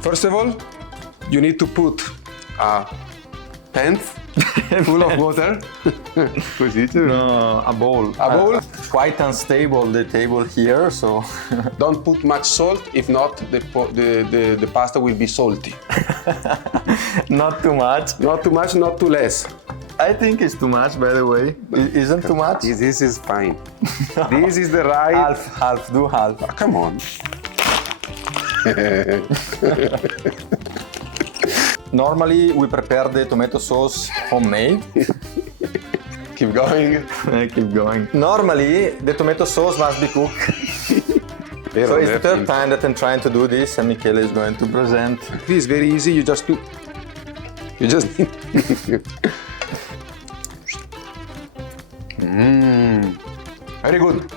First of all, you need to put a pan full of water. Così, No, a bowl. A bowl. Quite unstable the table here, so. Don't put much salt, if not the pasta will be salty. Not too much. Not too much, not too less. I think it's too much, by the way. Isn't too much? This is fine. This is the right. Half, do half. Oh, come on. Normally we prepare the tomato sauce homemade. Keep going. Keep going. Normally the tomato sauce must be cooked. So it's the third time that I'm trying to do this, and Michele is going to present. This is very easy. You just need. Very good.